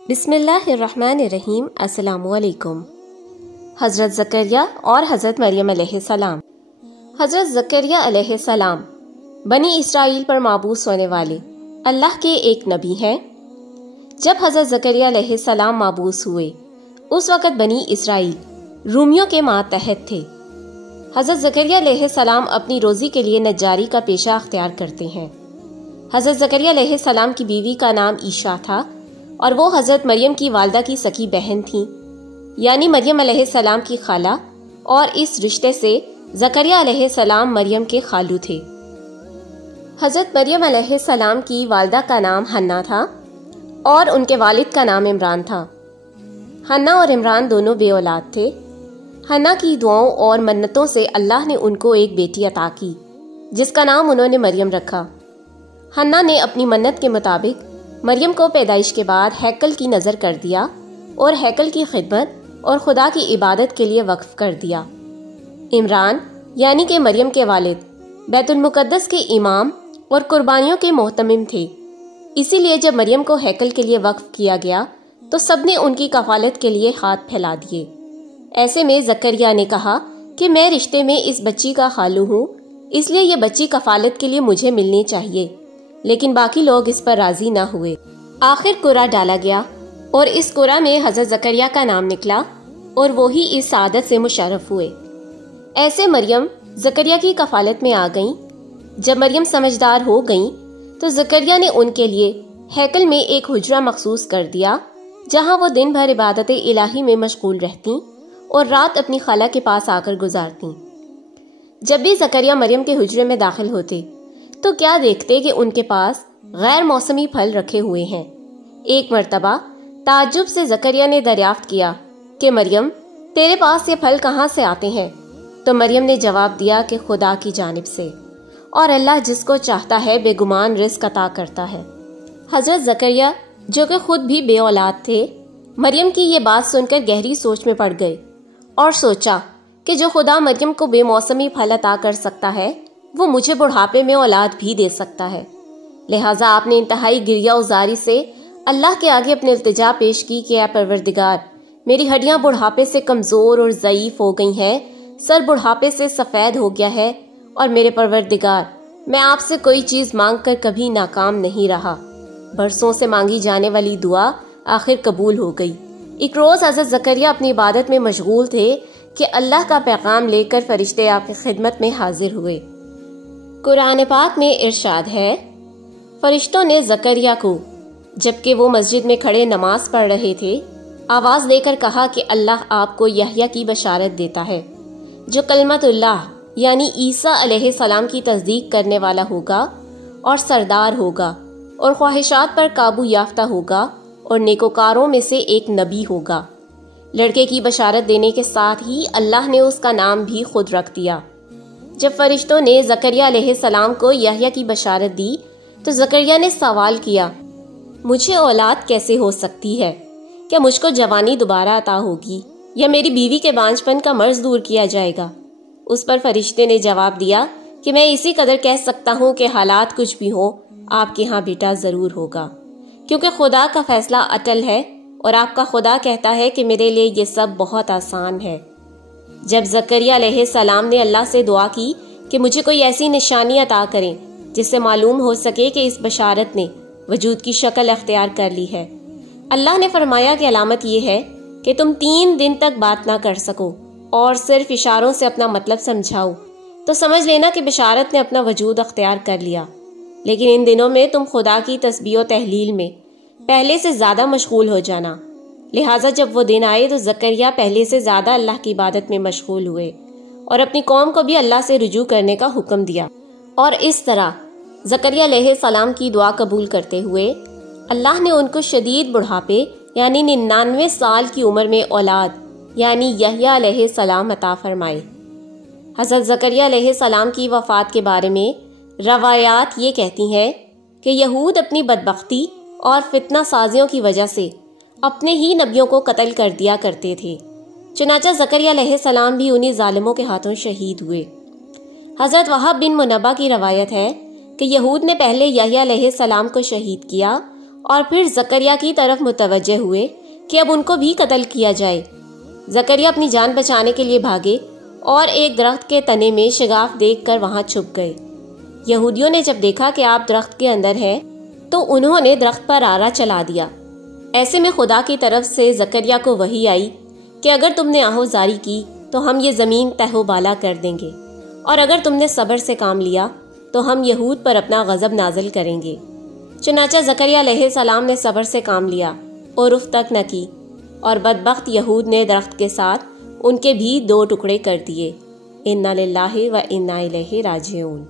بسم اللہ الرحمن الرحیم۔ السلام علیکم۔ حضرت زکریا اور حضرت مریم علیہ السلام۔ حضرت زکریا علیہ السلام بنی اسرائیل پر مابعوث ہونے والے اللہ کے ایک نبی ہیں۔ جب حضرت زکریا علیہ السلام مابعوث ہوئے اس وقت بنی اسرائیل رومیوں کے ماتحت تھے۔ حضرت زکریا علیہ السلام اپنی روزی کے لیے نجاری کا پیشہ اختیار کرتے ہیں۔ حضرت زکریا علیہ السلام کی بیوی کا نام عیشا تھا اور وہ حضرت مریم کی والدہ کی سکی بہن تھیں، یعنی مریم علیہ السلام کی خالہ، اور اس رشتے سے زکریا علیہ السلام مریم کے خالو تھے۔ حضرت مریم علیہ السلام کی والدہ کا نام حنا تھا اور ان کے والد کا نام عمران تھا۔ حنا اور عمران دونوں بے اولاد تھے۔ حنا کی دعاؤں اور منتوں سے اللہ نے ان کو ایک بیٹی عطا کی جس کا نام انہوں نے مریم رکھا۔ حنا نے اپنی منت کے مطابق مریم کو پیدائش کے بعد ہیکل کی نظر کر دیا اور ہیکل کی خدمت اور خدا کی عبادت کے لیے وقف کر دیا۔ عمران یعنی کہ مریم کے والد بیت المقدس کے امام اور قربانیوں کے محتمم تھے، اسی لیے جب مریم کو ہیکل کے لیے وقف کیا گیا تو سب نے ان کی کفالت کے لیے ہاتھ پھیلا دیے۔ ایسے میں زکریا نے کہا کہ میں رشتے میں اس بچی کا خالو ہوں، اس لیے یہ بچی کفالت کے لیے مجھے ملنی چاہیے، لیکن باقی لوگ اس پر راضی نہ ہوئے۔ آخر قرعہ ڈالا گیا اور اس قرعہ میں حضرت زکریا کا نام نکلا اور وہی اس سعادت سے مشرف ہوئے۔ ایسے مریم زکریا کی کفالت میں آ گئیں۔ جب مریم سمجھدار ہو گئیں تو زکریا نے ان کے لیے ہیکل میں ایک حجرہ مخصوص کر دیا جہاں وہ دن بھر عبادت الہی میں مشغول رہتیں اور رات اپنی خالہ کے پاس آ کر گزارتیں۔ جب بھی زکریا مریم کے حجرے میں داخل ہوتے تو کیا دیکھتے کہ ان کے پاس غیر موسمی پھل رکھے ہوئے ہیں۔ ایک مرتبہ تعجب سے زکریا نے دریافت کیا کہ مریم تیرے پاس یہ پھل کہاں سے آتے ہیں؟ تو مریم نے جواب دیا کہ خدا کی جانب سے، اور اللہ جس کو چاہتا ہے بے گمان رزق عطا کرتا ہے۔ حضرت زکریا جو کہ خود بھی بے اولاد تھے، مریم کی یہ بات سن کر گہری سوچ میں پڑ گئے اور سوچا کہ جو خدا مریم کو بے موسمی پھل عطا کر سکتا ہے وہ مجھے بڑھاپے میں اولاد بھی دے سکتا ہے۔ لہٰذا آپ نے انتہائی گریہ ازاری سے اللہ کے آگے اپنی التجا پیش کی کہ اے پروردگار، میری ہڈیاں بڑھاپے سے کمزور اور ضعیف ہو گئی ہیں، سر بڑھاپے سے سفید ہو گیا ہے، اور میرے پروردگار میں آپ سے کوئی چیز مانگ کر کبھی ناکام نہیں رہا۔ برسوں سے مانگی جانے والی دعا آخر قبول ہو گئی۔ ایک روز حضرت زکریا اپنی عبادت میں مشغول تھے کہ اللہ کا پیغام لے کر فرشتے آپ کی خدمت میں حاضر ہوئے۔ قرآن پاک میں ارشاد ہے، فرشتوں نے زکریا کو جبکہ وہ مسجد میں کھڑے نماز پڑھ رہے تھے آواز دے کر کہا کہ اللہ آپ کو یحییٰ کی بشارت دیتا ہے جو کلمت اللہ یعنی عیسیٰ علیہ السلام کی تصدیق کرنے والا ہوگا اور سردار ہوگا اور خواہشات پر قابو یافتہ ہوگا اور نیکوکاروں میں سے ایک نبی ہوگا۔ لڑکے کی بشارت دینے کے ساتھ ہی اللہ نے اس کا نام بھی خود رکھ دیا۔ جب فرشتوں نے زکریا علیہ السلام کو یحییٰ کی بشارت دی تو زکریا نے سوال کیا، مجھے اولاد کیسے ہو سکتی ہے؟ کیا مجھ کو جوانی دوبارہ عطا ہوگی یا میری بیوی کے بانجھ پن کا مرض دور کیا جائے گا؟ اس پر فرشتے نے جواب دیا کہ میں اسی قدر کہہ سکتا ہوں کہ حالات کچھ بھی ہو آپ کے ہاں بیٹا ضرور ہوگا، کیونکہ خدا کا فیصلہ اٹل ہے اور آپ کا خدا کہتا ہے کہ میرے لیے یہ سب بہت آسان ہے۔ جب زکریا علیہ السلام نے اللہ سے دعا کی کہ مجھے کوئی ایسی نشانی عطا کریں جس سے معلوم ہو سکے کہ اس بشارت نے وجود کی شکل اختیار کر لی ہے، اللہ نے فرمایا کہ علامت یہ ہے کہ تم 3 دن تک بات نہ کر سکو اور صرف اشاروں سے اپنا مطلب سمجھاؤ، تو سمجھ لینا کہ بشارت نے اپنا وجود اختیار کر لیا۔ لیکن ان دنوں میں تم خدا کی تسبیح و تحلیل میں پہلے سے زیادہ مشغول ہو جانا۔ لہٰذا جب وہ دن آئے تو زکریا پہلے سے زیادہ اللہ کی عبادت میں مشغول ہوئے اور اپنی قوم کو بھی اللہ سے رجوع کرنے کا حکم دیا، اور اس طرح زکریا علیہ السلام کی دعا قبول کرتے ہوئے اللہ نے ان کو شدید بڑھاپے یعنی 99 سال کی عمر میں اولاد یعنی یحییٰ علیہ السلام عطا فرمائے۔ حضرت زکریا علیہ السلام کی وفات کے بارے میں روایات یہ کہتی ہیں کہ یہود اپنی بدبختی اور فتنہ سازیوں کی وجہ سے اپنے ہی نبیوں کو قتل کر دیا کرتے تھے، چنانچہ زکریا علیہ السلام بھی انہی ظالموں کے ہاتھوں شہید ہوئے۔ حضرت وہب بن منبہ کی روایت ہے کہ یہود نے پہلے یحییٰ علیہ السلام کو شہید کیا اور پھر زکریا کی طرف متوجہ ہوئے کہ اب ان کو بھی قتل کیا جائے۔ زکریا اپنی جان بچانے کے لیے بھاگے اور ایک درخت کے تنے میں شگاف دیکھ کر وہاں چھپ گئے۔ یہودیوں نے جب دیکھا کہ آپ درخت کے اندر ہیں تو انہوں نے درخت پر آرا چلا دیا۔ ایسے میں خدا کی طرف سے زکریا کو وحی آئی کہ اگر تم نے آہوزاری کی تو ہم یہ زمین تہہ و بالا کر دیں گے، اور اگر تم نے صبر سے کام لیا تو ہم یہود پر اپنا غضب نازل کریں گے۔ چنانچہ زکریا علیہ السلام نے صبر سے کام لیا اور اف تک نہ کی، اور بدبخت یہود نے درخت کے ساتھ ان کے بھی 2 ٹکڑے کر دیے۔ انا للہ و انا الیہ راجعون۔